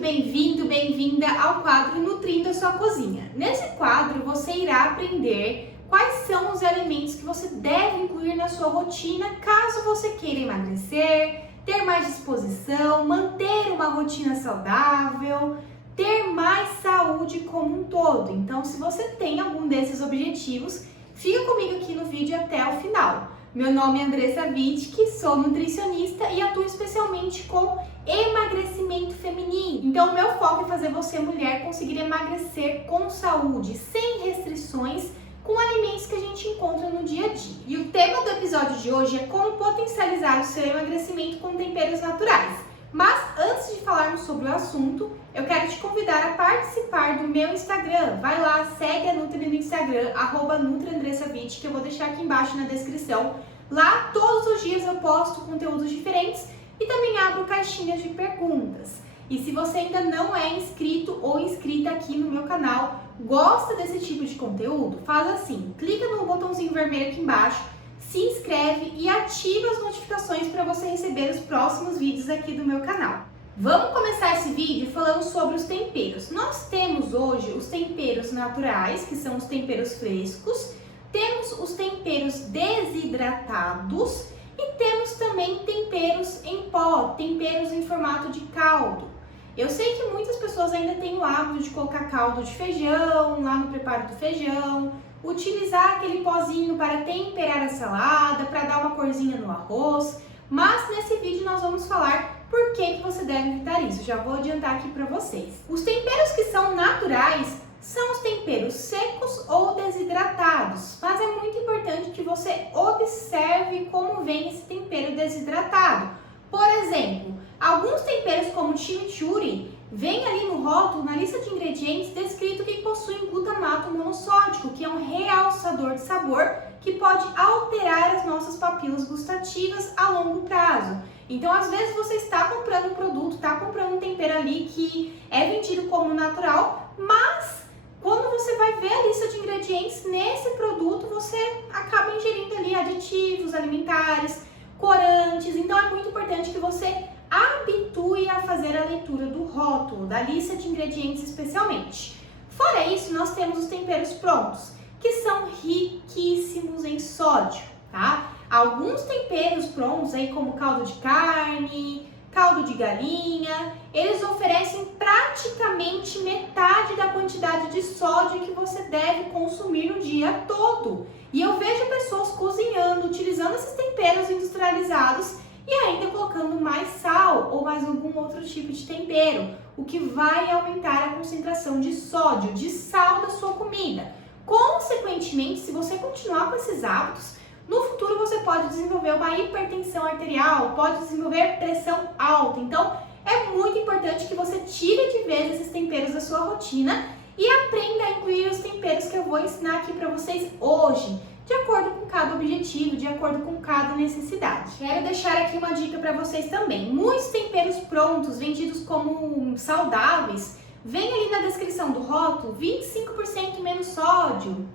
bem-vindo, bem-vinda ao quadro Nutrindo a Sua Cozinha. Nesse quadro você irá aprender quais são os alimentos que você deve incluir na sua rotina caso você queira emagrecer, ter mais disposição, manter uma rotina saudável, ter mais saúde como um todo. Então, se você tem algum desses objetivos, fica comigo aqui no vídeo até o final. Meu nome é Andressa Vitti, sou nutricionista e atuo especialmente com emagrecimento feminino. Então, o meu foco é fazer você, mulher, conseguir emagrecer com saúde, sem restrições, com alimentos que a gente encontra no dia a dia. E o tema do episódio de hoje é como potencializar o seu emagrecimento com temperos naturais. Mas antes de falarmos sobre o assunto, eu quero te convidar a participar do meu Instagram. Vai lá, segue a Nutri no Instagram, @NutriAndressaVitti, que eu vou deixar aqui embaixo na descrição. Lá, todos os dias eu posto conteúdos diferentes e também abro caixinhas de perguntas. E se você ainda não é inscrito ou inscrita aqui no meu canal, gosta desse tipo de conteúdo? Faz assim, clica no botãozinho vermelho aqui embaixo, se inscreve e ativa as notificações para você receber os próximos vídeos aqui do meu canal. Vamos começar esse vídeo falando sobre os temperos. Nós temos hoje os temperos naturais, que são os temperos frescos, temos os temperos desidratados e temos também temperos em pó, temperos em formato de caldo. Eu sei que muitas pessoas ainda têm o hábito de colocar caldo de feijão lá no preparo do feijão, utilizar aquele pozinho para temperar a salada, para dar uma corzinha no arroz, mas nesse vídeo nós vamos falar por que você deve evitar isso. Já vou adiantar aqui para vocês. Os temperos que são naturais são os temperos secos ou desidratados, mas é muito importante que você observe como vem esse tempero desidratado. Por exemplo, alguns temperos como chimichurri vem ali no rótulo, na lista de ingredientes, descrito que possuem glutamato monossódico, que é um realçador de sabor que pode alterar as nossas papilas gustativas a longo prazo. Então, às vezes você está comprando um produto, está comprando um tempero ali que é vendido como natural, mas quando você vai ver a lista de ingredientes nesse produto, você acaba ingerindo ali aditivos alimentares, corantes. Então, é muito importante que você habitue a fazer a leitura do rótulo, da lista de ingredientes especialmente. Fora isso, nós temos os temperos prontos, que são riquíssimos em sódio, tá? Alguns temperos prontos aí, como caldo de carne, caldo de galinha, eles oferecem praticamente metade da quantidade de sódio que você deve consumir no dia todo. E eu vejo pessoas cozinhando, utilizando esses temperos industrializados e ainda colocando mais sal ou mais algum outro tipo de tempero, o que vai aumentar a concentração de sódio, de sal da sua comida. Consequentemente, se você continuar com esses hábitos, no futuro você pode desenvolver uma hipertensão arterial, pode desenvolver pressão alta. Então, é muito importante que você tire de vez esses temperos da sua rotina e aprenda a incluir os temperos que eu vou ensinar aqui para vocês hoje, de acordo com cada objetivo, de acordo com cada necessidade. Quero deixar aqui uma dica para vocês também. Muitos temperos prontos, vendidos como saudáveis, vem ali na descrição do rótulo 25% menos sódio.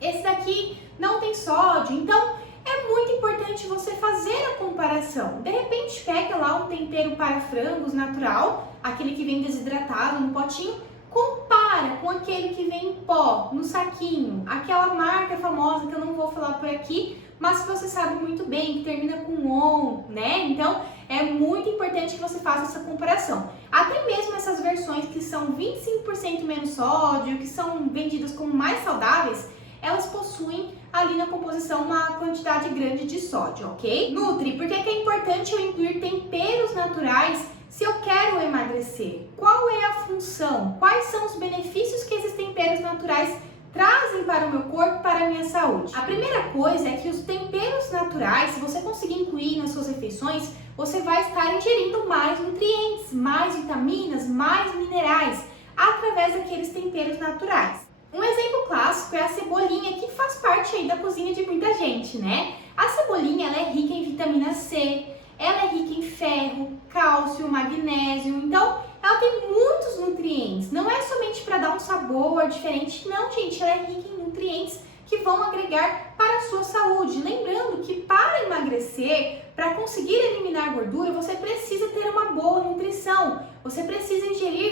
Esse daqui não tem sódio, então é muito importante você fazer a comparação. De repente pega lá um tempero para frangos natural, aquele que vem desidratado no potinho, compara com aquele que vem em pó, no saquinho, aquela marca famosa que eu não vou falar por aqui, mas que você sabe muito bem, que termina com on, né? Então, é muito importante que você faça essa comparação. Até mesmo essas versões que são 25% menos sódio, que são vendidas como mais saudáveis, elas possuem ali na composição uma quantidade grande de sódio, ok? Nutri, por que é importante eu incluir temperos naturais se eu quero emagrecer? Qual é a função? Quais são os benefícios que esses temperos naturais trazem para o meu corpo e para a minha saúde? A primeira coisa é que os temperos naturais, se você conseguir incluir nas suas refeições, você vai estar ingerindo mais nutrientes, mais vitaminas, mais minerais, através daqueles temperos naturais. Um exemplo clássico é a cebolinha, que faz parte aí da cozinha de muita gente, né? A cebolinha, ela é rica em vitamina C, ela é rica em ferro, cálcio, magnésio, então ela tem muitos nutrientes. Não é somente para dar um sabor diferente, não, gente, ela é rica em nutrientes que vão agregar para a sua saúde. Lembrando que para emagrecer, para conseguir eliminar gordura, você precisa ter uma boa nutrição. Você precisa ingerir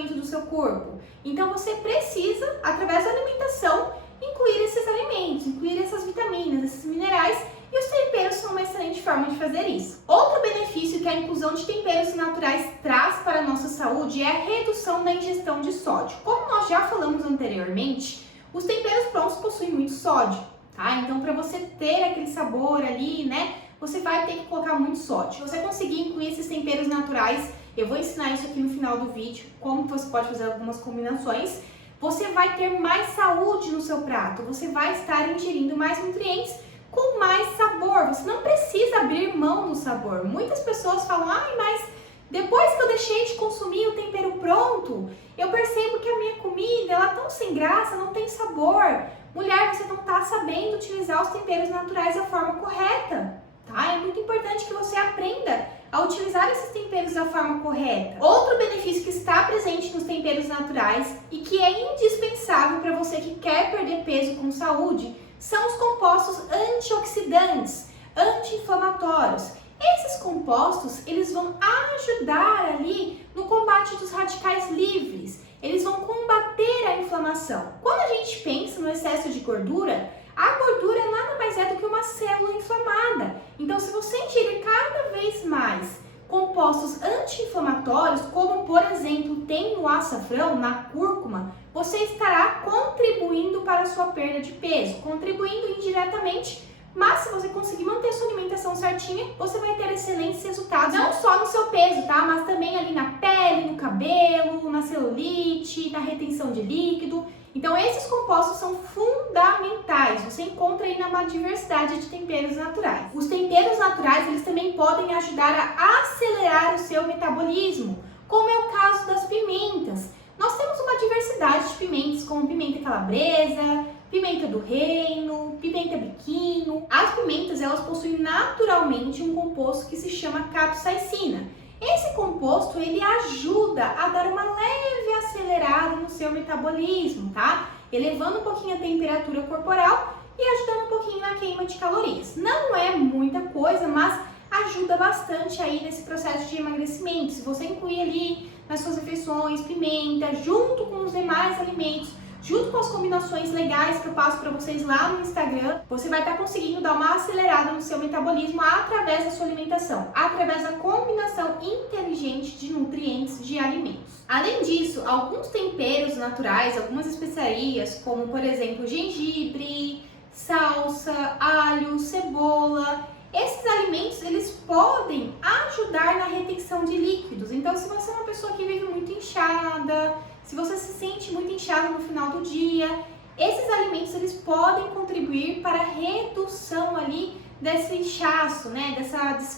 funcionamento do seu corpo. Então você precisa, através da alimentação, incluir esses alimentos, incluir essas vitaminas, esses minerais, e os temperos são uma excelente forma de fazer isso. Outro benefício que a inclusão de temperos naturais traz para a nossa saúde é a redução da ingestão de sódio. Como nós já falamos anteriormente, os temperos prontos possuem muito sódio, tá? Então, para você ter aquele sabor ali, né, você vai ter que colocar muito sódio. Se você conseguir incluir esses temperos naturais, eu vou ensinar isso aqui no final do vídeo, como você pode fazer algumas combinações, você vai ter mais saúde no seu prato, você vai estar ingerindo mais nutrientes com mais sabor. Você não precisa abrir mão do sabor. Muitas pessoas falam, mas depois que eu deixei de consumir o tempero pronto, eu percebo que a minha comida, ela tão sem graça, não tem sabor. Mulher, você não está sabendo utilizar os temperos naturais da forma correta, tá? É muito importante que você aprenda a utilizar esses temperos da forma correta. Outro benefício que está presente nos temperos naturais e que é indispensável para você que quer perder peso com saúde são os compostos antioxidantes, anti-inflamatórios. Esses compostos, eles vão ajudar ali no combate dos radicais livres. Eles vão combater a inflamação. Quando a gente pensa no excesso de gordura, a gordura nada mais é do que uma célula inflamada. Então, se você ingerir cada vez mais compostos anti-inflamatórios, como por exemplo tem no açafrão, na cúrcuma, você estará contribuindo para a sua perda de peso, contribuindo indiretamente, mas se você conseguir manter sua alimentação certinha, você vai ter excelentes resultados, não só no seu peso, tá? Mas também ali na pele, no cabelo, na celulite, na retenção de líquido. Então esses compostos são fundamentais, você encontra aí numa diversidade de temperos naturais. Os temperos naturais, eles também podem ajudar a acelerar o seu metabolismo, como é o caso das pimentas. Nós temos uma diversidade de pimentas, como pimenta calabresa, pimenta do reino, pimenta biquinho. As pimentas, elas possuem naturalmente um composto que se chama capsaicina. Esse composto, ele ajuda a dar uma leve acelerada no seu metabolismo, tá? Elevando um pouquinho a temperatura corporal e ajudando um pouquinho na queima de calorias. Não é muita coisa, mas ajuda bastante aí nesse processo de emagrecimento. Se você incluir ali nas suas refeições pimenta, junto com os demais alimentos, junto com as combinações legais que eu passo para vocês lá no Instagram, você vai estar conseguindo dar uma acelerada no seu metabolismo através da sua alimentação, através da combinação inteligente de nutrientes de alimentos. Além disso, alguns temperos naturais, algumas especiarias, como por exemplo gengibre, salsa, alho, cebola, esses alimentos, eles podem ajudar na retenção de líquidos. Então, se você é uma pessoa que vive muito inchada, se você se sente muito inchada no final do dia, esses alimentos, eles podem contribuir para a redução ali desse inchaço, né?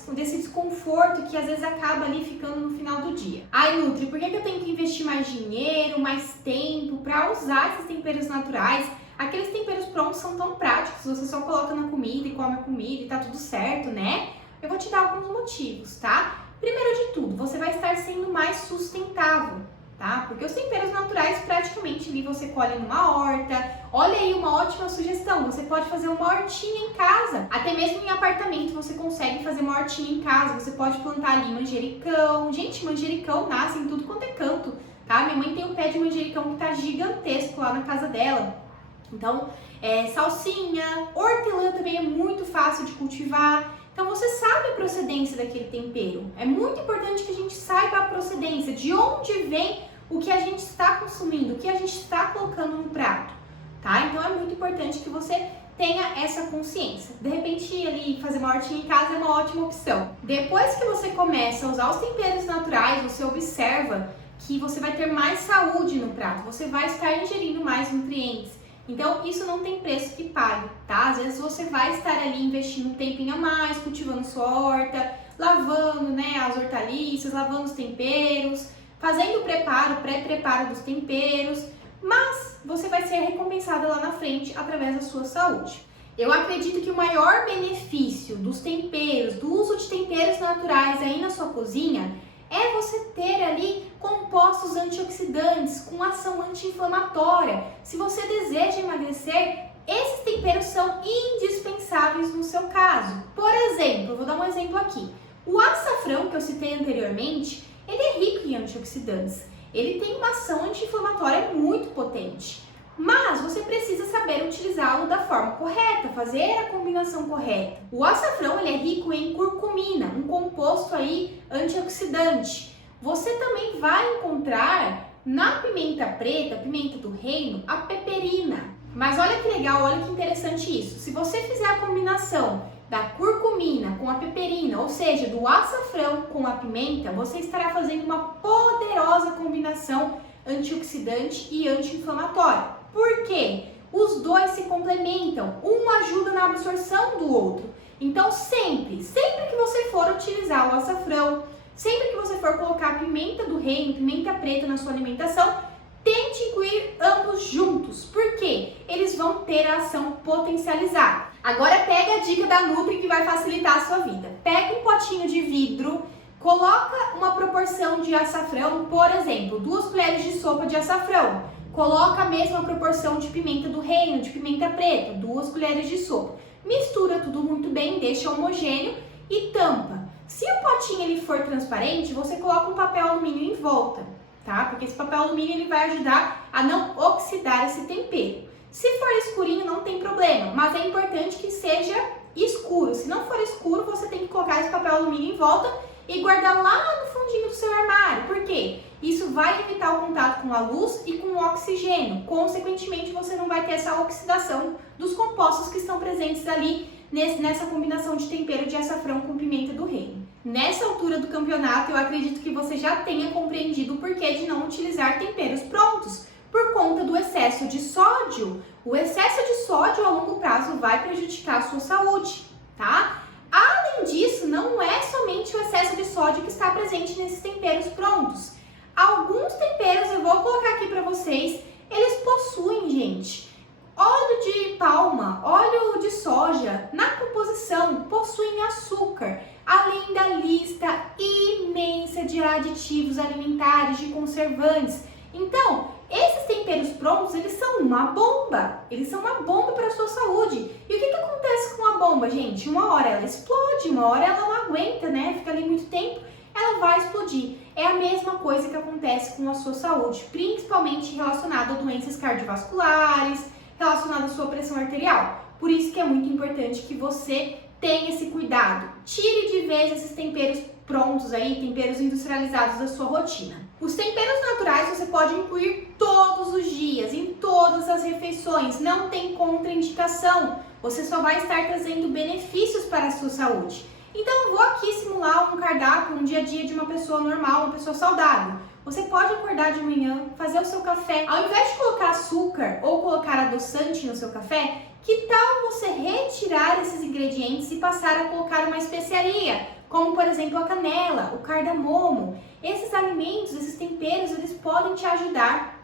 Desse desconforto que às vezes acaba ali ficando no final do dia. Ai, Nutri, por que eu tenho que investir mais dinheiro, mais tempo para usar esses temperos naturais? Aqueles temperos prontos são tão práticos, você só coloca na comida e come a comida e tá tudo certo, né? Eu vou te dar alguns motivos, tá? Primeiro de tudo, você vai estar sendo mais sustentável, tá? Porque os temperos naturais praticamente ali você colhe numa horta. Olha aí uma ótima sugestão, você pode fazer uma hortinha em casa. Até mesmo em apartamento você consegue fazer uma hortinha em casa, você pode plantar ali manjericão. Gente, manjericão nasce em tudo quanto é canto, tá? Minha mãe tem um pé de manjericão que tá gigantesco lá na casa dela. Então, salsinha, hortelã também é muito fácil de cultivar. Então, você sabe a procedência daquele tempero. É muito importante que a gente saiba a procedência, de onde vem o que a gente está consumindo, o que a gente está colocando no prato, tá? Então, é muito importante que você tenha essa consciência. De repente, ali, fazer uma hortinha em casa é uma ótima opção. Depois que você começa a usar os temperos naturais, você observa que você vai ter mais saúde no prato, você vai estar ingerindo mais nutrientes. Então, isso não tem preço que pague, tá? Às vezes você vai estar ali investindo um tempinho a mais, cultivando sua horta, lavando, né, as hortaliças, lavando os temperos, fazendo o pré-preparo dos temperos, mas você vai ser recompensada lá na frente através da sua saúde. Eu acredito que o maior benefício dos temperos, do uso de temperos naturais aí na sua cozinha, é você ter ali compostos antioxidantes com ação anti-inflamatória. Se você deseja emagrecer, esses temperos são indispensáveis no seu caso. Por exemplo, vou dar um exemplo aqui. O açafrão que eu citei anteriormente, ele é rico em antioxidantes. ele tem uma ação anti-inflamatória muito potente. Mas você precisa saber utilizá-lo da forma correta, fazer a combinação correta. O açafrão ele é rico em curcumina, um composto aí antioxidante. Você também vai encontrar na pimenta preta, pimenta do reino, a peperina. Mas olha que legal, olha que interessante isso. Se você fizer a combinação da curcumina com a peperina, ou seja, do açafrão com a pimenta, você estará fazendo uma poderosa combinação antioxidante e anti-inflamatória. Por quê? Os dois se complementam, um ajuda na absorção do outro. Então sempre que você for utilizar o açafrão, sempre que você for colocar a pimenta do reino, pimenta preta na sua alimentação, tente incluir ambos juntos. Por quê? Eles vão ter a ação potencializada. Agora pega a dica da Nutri que vai facilitar a sua vida. Pega um potinho de vidro, coloca uma proporção de açafrão, por exemplo, 2 colheres de sopa de açafrão. Coloca a mesma proporção de pimenta do reino, de pimenta preta, 2 colheres de sopa. Mistura tudo muito bem, deixa homogêneo e tampa. Se o potinho ele for transparente, você coloca um papel alumínio em volta, tá? Porque esse papel alumínio ele vai ajudar a não oxidar esse tempero. Se for escurinho, não tem problema, mas é importante que seja escuro. Se não for escuro, você tem que colocar esse papel alumínio em volta e guardar lá no fundinho do seu armário. Por quê? Isso vai evitar o contato com a luz e com o oxigênio. Consequentemente, você não vai ter essa oxidação dos compostos que estão presentes ali nessa combinação de tempero de açafrão com pimenta do reino. Nessa altura do campeonato, eu acredito que você já tenha compreendido o porquê de não utilizar temperos prontos, por conta do excesso de sódio. O excesso de sódio a longo prazo vai prejudicar a sua saúde, tá? Além disso, não é somente o excesso de sódio que está presente nesses temperos prontos. Alguns temperos, eu vou colocar aqui para vocês, eles possuem, gente, óleo de palma, óleo de soja, na composição, possuem açúcar, além da lista imensa de aditivos alimentares, de conservantes. Então, esses temperos prontos, eles são uma bomba para a sua saúde. E o que acontece com a bomba, gente? Uma hora ela explode, uma hora ela não aguenta, né? Fica ali muito tempo, ela vai explodir. É a mesma coisa que acontece com a sua saúde, principalmente relacionada a doenças cardiovasculares, relacionada à sua pressão arterial. Por isso que é muito importante que você tenha esse cuidado. Tire de vez esses temperos prontos aí, temperos industrializados da sua rotina. Os temperos naturais você pode incluir todos os dias, em todas as refeições, não tem contraindicação. Você só vai estar trazendo benefícios para a sua saúde. Então eu vou aqui simular um cardápio, um dia a dia de uma pessoa normal, uma pessoa saudável. Você pode acordar de manhã, fazer o seu café. Ao invés de colocar açúcar ou colocar adoçante no seu café, que tal você retirar esses ingredientes e passar a colocar uma especiaria, como por exemplo a canela, o cardamomo. Esses alimentos, esses temperos, eles podem te ajudar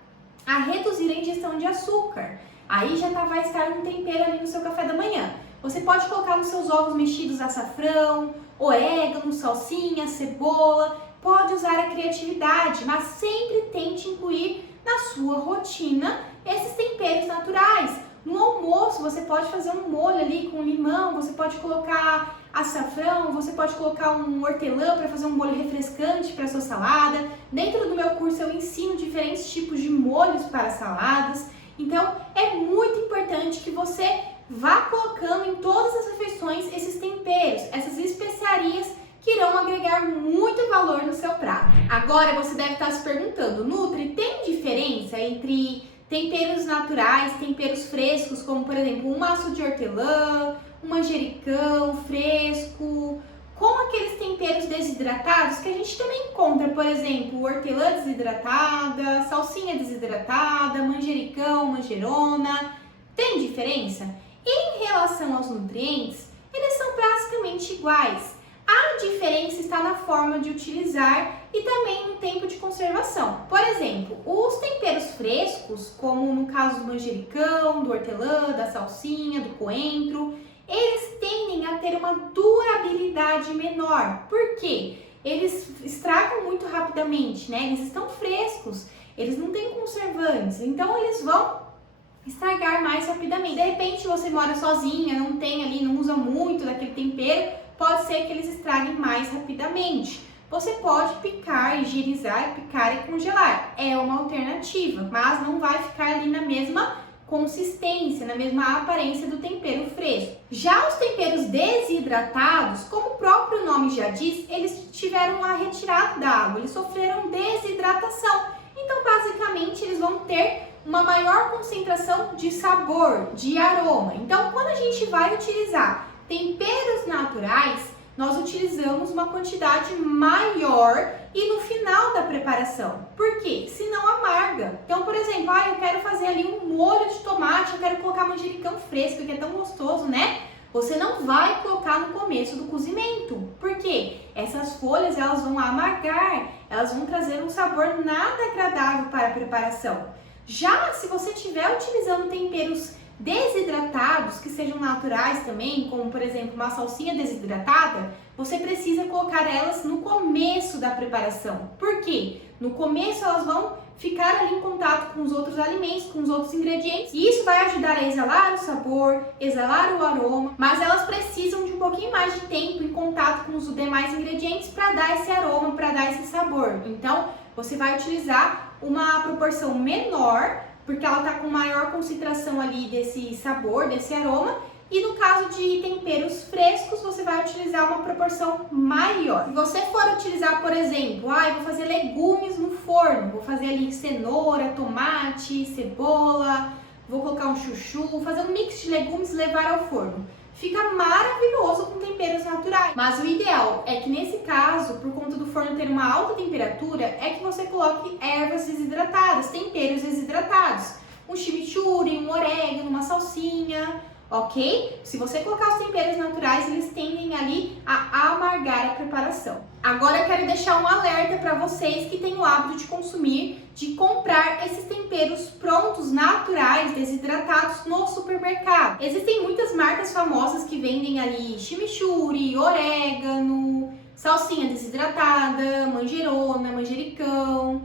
a reduzir a ingestão de açúcar. Aí já vai estar um tempero ali no seu café da manhã. Você pode colocar nos seus ovos mexidos açafrão, orégano, salsinha, cebola. Pode usar a criatividade, mas sempre tente incluir na sua rotina esses temperos naturais. No almoço, você pode fazer um molho ali com limão, você pode colocar açafrão, você pode colocar um hortelã para fazer um molho refrescante para a sua salada. Dentro do meu curso eu ensino diferentes tipos de molhos para saladas. Então, é muito importante que você vá colocando em todas as refeições esses temperos, essas especiarias que irão agregar muito valor no seu prato. Agora você deve estar se perguntando, Nutri, tem diferença entre temperos naturais, temperos frescos, como por exemplo um maço de hortelã, um manjericão fresco, com aqueles temperos desidratados que a gente também encontra, por exemplo, hortelã desidratada, salsinha desidratada, manjericão, manjerona. Tem diferença? Em relação aos nutrientes, eles são basicamente iguais. A diferença está na forma de utilizar e também no tempo de conservação. Por exemplo, os temperos frescos, como no caso do manjericão, do hortelã, da salsinha, do coentro, eles tendem a ter uma durabilidade menor. Por quê? Eles estragam muito rapidamente, né? Eles estão frescos, eles não têm conservantes, então eles vão estragar mais rapidamente. De repente você mora sozinha, não tem ali, não usa muito daquele tempero, pode ser que eles estraguem mais rapidamente. você pode picar, higienizar, picar e congelar. É uma alternativa, mas não vai ficar ali na mesma consistência, na mesma aparência do tempero fresco. Já os temperos desidratados, como o próprio nome já diz, eles tiveram a retirada da água, eles sofreram desidratação. Então, basicamente, eles vão ter uma maior concentração de sabor, de aroma. Então, quando a gente vai utilizar temperos naturais, nós utilizamos uma quantidade maior e no final da preparação. Por quê? Senão amarga. Então, por exemplo, eu quero fazer ali um molho de tomate, eu quero colocar manjericão fresco, que é tão gostoso, né? Você não vai colocar no começo do cozimento. Por quê? Essas folhas, elas vão amargar, elas vão trazer um sabor nada agradável para a preparação. Já se você estiver utilizando temperos desidratados, que sejam naturais também, como por exemplo uma salsinha desidratada, você precisa colocar elas no começo da preparação. Por quê? No começo elas vão ficar ali em contato com os outros alimentos, com os outros ingredientes, e isso vai ajudar a exalar o sabor, exalar o aroma, mas elas precisam de um pouquinho mais de tempo em contato com os demais ingredientes para dar esse aroma, para dar esse sabor. Então, você vai utilizar uma proporção menor, porque ela está com maior concentração ali desse sabor, desse aroma. E no caso de temperos frescos, você vai utilizar uma proporção maior. Se você for utilizar, por exemplo, vou fazer legumes no forno, vou fazer ali cenoura, tomate, cebola, vou colocar um chuchu, fazer um mix de legumes e levar ao forno. Fica maravilhoso com temperos naturais. Mas o ideal é que nesse caso, por conta do forno ter uma alta temperatura, é que você coloque ervas desidratadas, temperos desidratados. Um chimichurri, um orégano, uma salsinha, ok? Se você colocar os temperos naturais, eles tendem ali a amargar a preparação. Agora eu quero deixar um alerta para vocês que têm o hábito de consumir, de comprar esses temperos prontos, naturais, desidratados no supermercado. Existem muitas marcas famosas que vendem ali chimichurri, orégano, salsinha desidratada, manjerona, manjericão.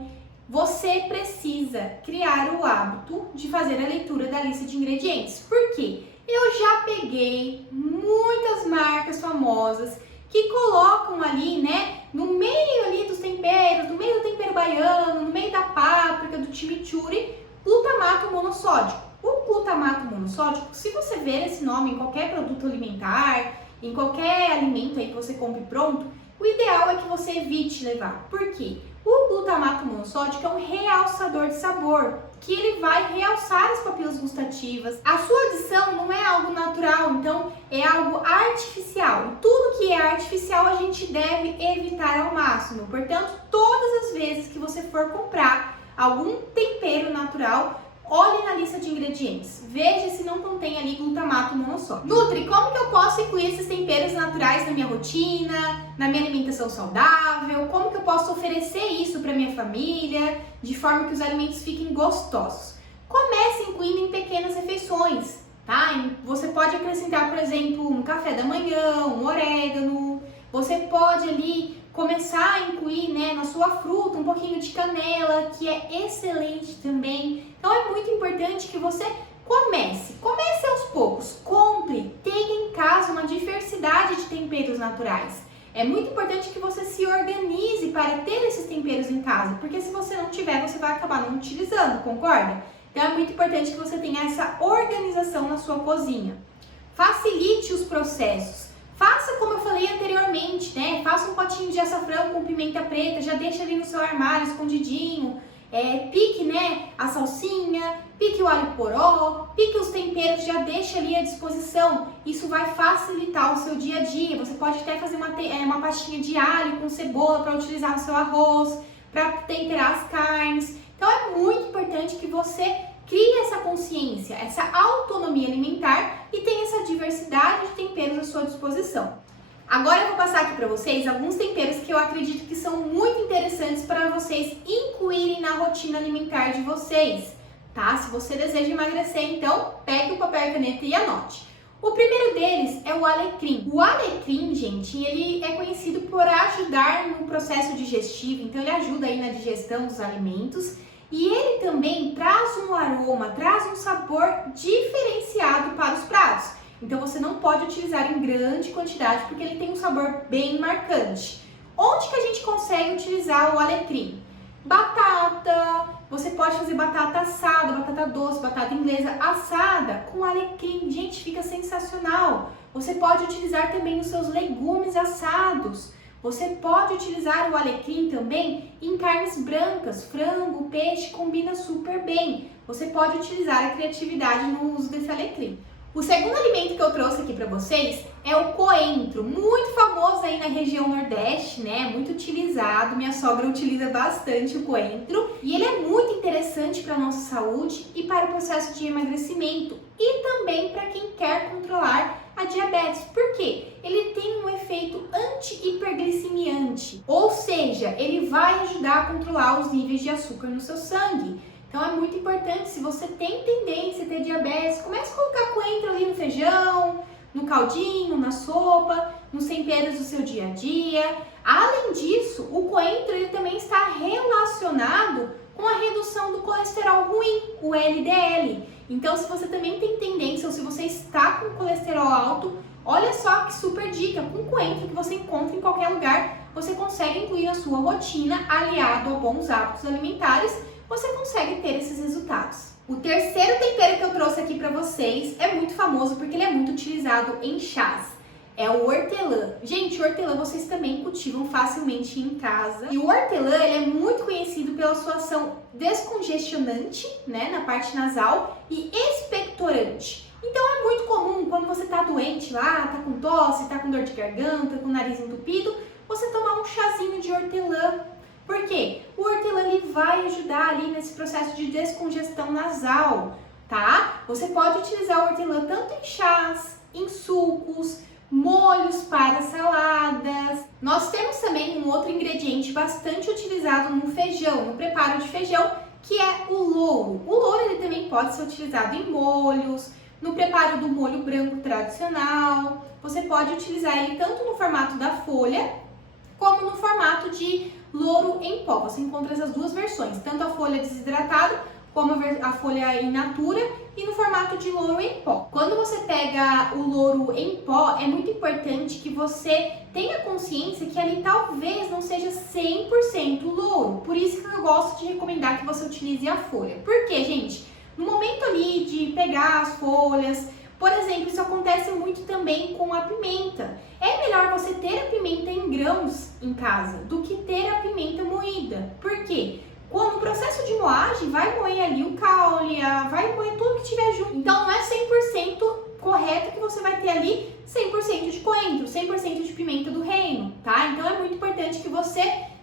Você precisa criar o hábito de fazer a leitura da lista de ingredientes. Por quê? Eu já peguei muitas marcas famosas que colocam ali, né, no meio ali dos temperos, no meio do tempero baiano, no meio da páprica, do chimichurri, glutamato monossódico. O glutamato monossódico, se você ver esse nome em qualquer produto alimentar, em qualquer alimento aí que você compre pronto, o ideal é que você evite levar. Por quê? O glutamato monossódico é um realçador de sabor, que ele vai realçar as papilas gustativas. A sua adição não é algo natural, então é algo artificial. E tudo que é artificial a gente deve evitar ao máximo. Portanto, todas as vezes que você for comprar algum tempero natural, olhe na lista de ingredientes, veja se não contém ali glutamato monossódico. Nutri, como que eu posso incluir esses temperos naturais na minha rotina, na minha alimentação saudável? Como que eu posso oferecer isso para minha família, de forma que os alimentos fiquem gostosos? Comece incluindo em pequenas refeições, tá? Você pode acrescentar, por exemplo, no café da manhã, um orégano. Você pode ali começar a incluir, né, na sua fruta um pouquinho de canela, que é excelente também. Então é muito importante que você comece aos poucos, compre, tenha em casa uma diversidade de temperos naturais. É muito importante que você se organize para ter esses temperos em casa, porque se você não tiver, você vai acabar não utilizando, concorda? Então é muito importante que você tenha essa organização na sua cozinha. Facilite os processos. Faça como eu falei anteriormente, né? Faça um potinho de açafrão com pimenta preta, já deixa ali no seu armário escondidinho. Pique, né, a salsinha, pique o alho poró, pique os temperos, já deixa ali à disposição. Isso vai facilitar o seu dia a dia. Você pode até fazer uma pastinha de alho com cebola para utilizar no seu arroz, para temperar as carnes. Então é muito importante que você crie essa consciência, essa autonomia alimentar e tenha essa diversidade de temperos à sua disposição. Agora eu vou passar aqui para vocês alguns temperos que eu acredito que são muito interessantes para vocês incluírem na rotina alimentar de vocês, tá? Se você deseja emagrecer, então pegue o papel e caneta e anote. O primeiro deles é o alecrim. O alecrim, gente, ele é conhecido por ajudar no processo digestivo, então ele ajuda aí na digestão dos alimentos. E ele também traz um aroma, traz um sabor diferenciado para os pratos. Então você não pode utilizar em grande quantidade porque ele tem um sabor bem marcante. Onde que a gente consegue utilizar o alecrim? Batata, você pode fazer batata assada, batata doce, batata inglesa assada com alecrim. Gente, fica sensacional. Você pode utilizar também os seus legumes assados. Você pode utilizar o alecrim também em carnes brancas, frango, peixe, combina super bem. Você pode utilizar a criatividade no uso desse alecrim. O segundo alimento que eu trouxe aqui para vocês é o coentro, muito famoso aí na região Nordeste, né? Muito utilizado, minha sogra utiliza bastante o coentro e ele é muito interessante para a nossa saúde e para o processo de emagrecimento e também para quem quer controlar a diabetes. Por quê? Ele tem um efeito anti-hiperglicemiante, ou seja, ele vai ajudar a controlar os níveis de açúcar no seu sangue. Então é muito importante, se você tem tendência a ter diabetes, comece a colocar coentro ali no feijão, no caldinho, na sopa, nos temperos do seu dia a dia. Além disso, o coentro ele também está relacionado com a redução do colesterol ruim, o LDL. Então se você também tem tendência ou se você está com colesterol alto, olha só que super dica, com coentro que você encontra em qualquer lugar, você consegue incluir na sua rotina, aliado a bons hábitos alimentares, você consegue ter esses resultados. O terceiro tempero que eu trouxe aqui para vocês é muito famoso porque ele é muito utilizado em chás. É o hortelã. Gente, o hortelã vocês também cultivam facilmente em casa. E o hortelã ele é muito conhecido pela sua ação descongestionante, né, na parte nasal e expectorante. Então é muito comum quando você tá doente lá, tá com tosse, tá com dor de garganta, com o nariz entupido, você tomar um chazinho de hortelã. Por quê? O hortelã ele vai ajudar ali nesse processo de descongestão nasal, tá? Você pode utilizar o hortelã tanto em chás, em sucos, molhos para saladas. Nós temos também um outro ingrediente bastante utilizado no feijão, no preparo de feijão, que é o louro. O louro ele também pode ser utilizado em molhos, no preparo do molho branco tradicional. Você pode utilizar ele tanto no formato da folha, como no formato de louro em pó. Você encontra essas duas versões, tanto a folha desidratada como a folha in natura e no formato de louro em pó. Quando você pega o louro em pó, é muito importante que você tenha consciência que ali talvez não seja 100% louro. Por isso que eu gosto de recomendar que você utilize a folha. Por quê, gente? No momento ali de pegar as folhas, por exemplo, isso acontece muito também com a pimenta. É melhor você ter a pimenta em grãos em casa do que ter a pimenta moída. Por quê? No processo de moagem, vai moer ali o caule, vai moer tudo que tiver junto. Então, não é 100% correto que você vai ter ali 100% de coentro, 100% de pimenta do reino, tá? Então, é muito importante que você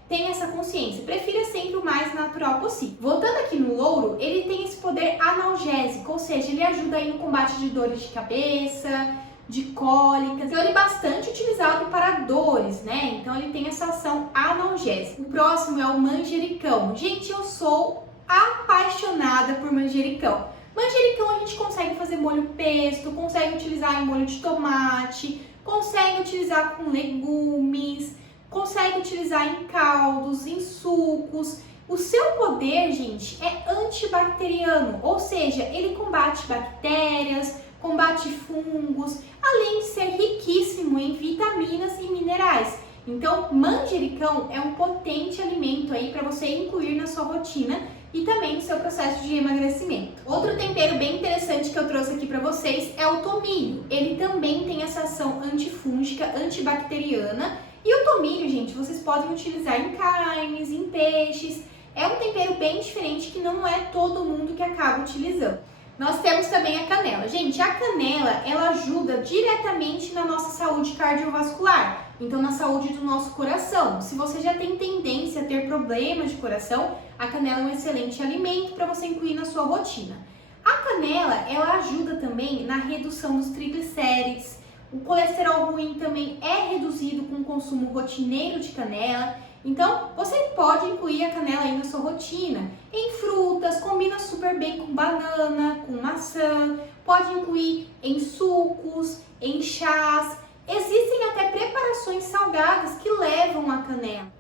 tenha essa consciência. Prefira sempre o mais natural possível. Voltando aqui no louro, ele tem esse poder analgésico, ou seja, ele ajuda aí no combate de dores de cabeça, de cólicas. Então ele é bastante utilizado para dores, né? Então ele tem essa ação analgésica. O próximo é o manjericão. Gente, eu sou apaixonada por manjericão. Manjericão a gente consegue fazer molho pesto, consegue utilizar em molho de tomate, consegue utilizar com legumes, consegue utilizar em caldos, em sucos. O seu poder, gente, é antibacteriano, ou seja, ele combate bactérias, combate fungos, além de ser riquíssimo em vitaminas e minerais. Então, manjericão é um potente alimento aí para você incluir na sua rotina e também no seu processo de emagrecimento. Outro tempero bem interessante que eu trouxe aqui para vocês é o tomilho. Ele também tem essa ação antifúngica, antibacteriana. E o tomilho, gente, vocês podem utilizar em carnes, em peixes. É um tempero bem diferente que não é todo mundo que acaba utilizando. Nós temos também a canela. Gente, a canela, ela ajuda diretamente na nossa saúde cardiovascular, então na saúde do nosso coração. Se você já tem tendência a ter problemas de coração, a canela é um excelente alimento para você incluir na sua rotina. A canela, ela ajuda também na redução dos triglicérides. O colesterol ruim também é reduzido com o consumo rotineiro de canela. Então, você pode incluir a canela aí na sua rotina. Em frutas, combina super bem com banana, com maçã. Pode incluir em sucos, em chás. Existem até preparações salgadas que levam a canela.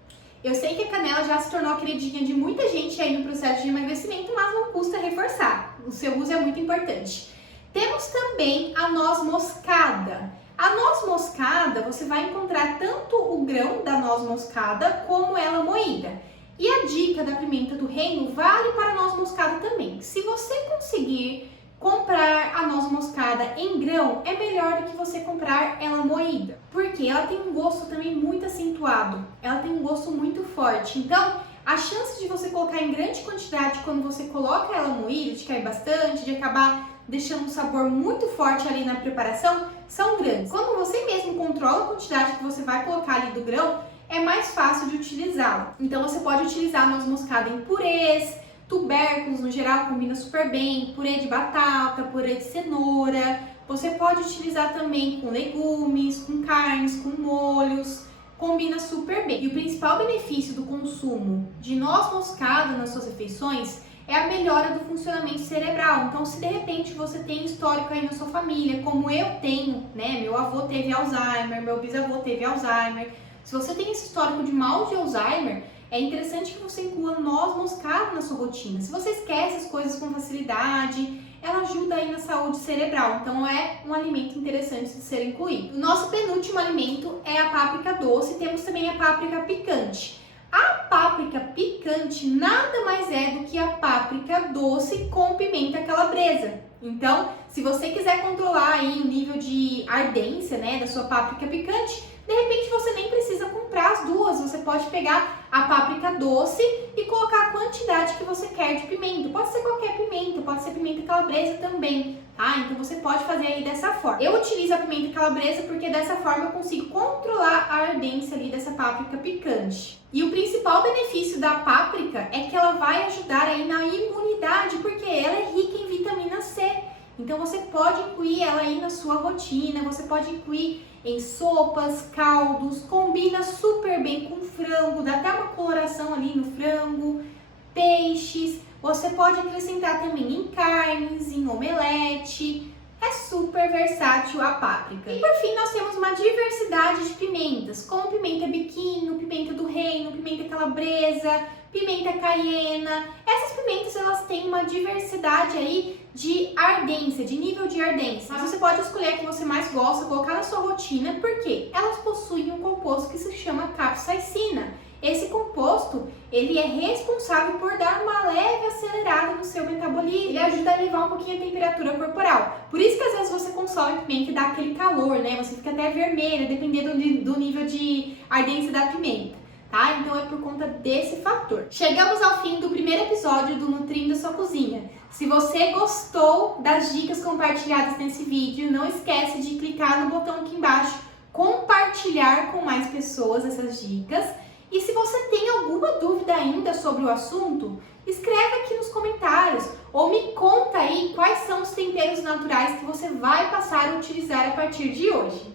Eu sei que a canela já se tornou a queridinha de muita gente aí no processo de emagrecimento, mas não custa reforçar. O seu uso é muito importante. Temos também a noz moscada. A noz moscada, você vai encontrar tanto o grão da noz moscada como ela moída. E a dica da pimenta do reino vale para a noz moscada também. Se você conseguir comprar a noz moscada em grão, é melhor do que você comprar ela moída, porque ela tem um gosto também muito acentuado, ela tem um gosto muito forte. Então, a chance de você colocar em grande quantidade quando você coloca ela moída, de cair bastante, de acabar deixando um sabor muito forte ali na preparação, são grandes. Quando você mesmo controla a quantidade que você vai colocar ali do grão, é mais fácil de utilizá-la. Então, você pode utilizar a noz moscada em purês, tubérculos no geral combina super bem, purê de batata, purê de cenoura. Você pode utilizar também com legumes, com carnes, com molhos, combina super bem. E o principal benefício do consumo de noz moscada nas suas refeições é a melhora do funcionamento cerebral. Então, se de repente você tem histórico aí na sua família, como eu tenho, né? Meu avô teve Alzheimer, meu bisavô teve Alzheimer. Se você tem esse histórico de mal de Alzheimer, é interessante que você inclua noz moscada na sua rotina. Se você esquece as coisas com facilidade, ela ajuda aí na saúde cerebral. Então é um alimento interessante de ser incluído. O nosso penúltimo alimento é a páprica doce. Temos também a páprica picante. A páprica picante nada mais é do que a páprica doce com pimenta calabresa. Então, se você quiser controlar aí o nível de ardência, né, da sua páprica picante, de repente você nem precisa comprar as duas, você pode pegar a páprica doce e colocar a quantidade que você quer de pimenta. Pode ser qualquer pimenta, pode ser pimenta calabresa também, tá? Então você pode fazer aí dessa forma. Eu utilizo a pimenta calabresa porque dessa forma eu consigo controlar a ardência ali dessa páprica picante. E o principal benefício da páprica é que ela vai ajudar aí na imunidade, porque ela é rica em vitamina C. Então você pode incluir ela aí na sua rotina, você pode incluir em sopas, caldos, combina super bem com frango, dá até uma coloração ali no frango, peixes, você pode acrescentar também em carnes, em omelete, é super versátil a páprica. E por fim nós temos uma diversidade de pimentas, como pimenta biquinho, pimenta do reino, pimenta calabresa, pimenta caiena. Essas pimentas elas têm uma diversidade aí de ardência, de nível de ardência. Mas você pode escolher a que você mais gosta, colocar na sua rotina, porque elas possuem um composto que se chama capsaicina. Esse composto, ele é responsável por dar uma leve acelerada no seu metabolismo. Ele ajuda a elevar um pouquinho a temperatura corporal. Por isso que às vezes você consome pimenta e dá aquele calor, né? Você fica até vermelha, dependendo do nível de ardência da pimenta. Tá? Então é por conta desse fator. Chegamos ao fim do primeiro episódio do Nutrindo a Sua Cozinha. Se você gostou das dicas compartilhadas nesse vídeo, não esquece de clicar no botão aqui embaixo, compartilhar com mais pessoas essas dicas. E se você tem alguma dúvida ainda sobre o assunto, escreve aqui nos comentários ou me conta aí quais são os temperos naturais que você vai passar a utilizar a partir de hoje.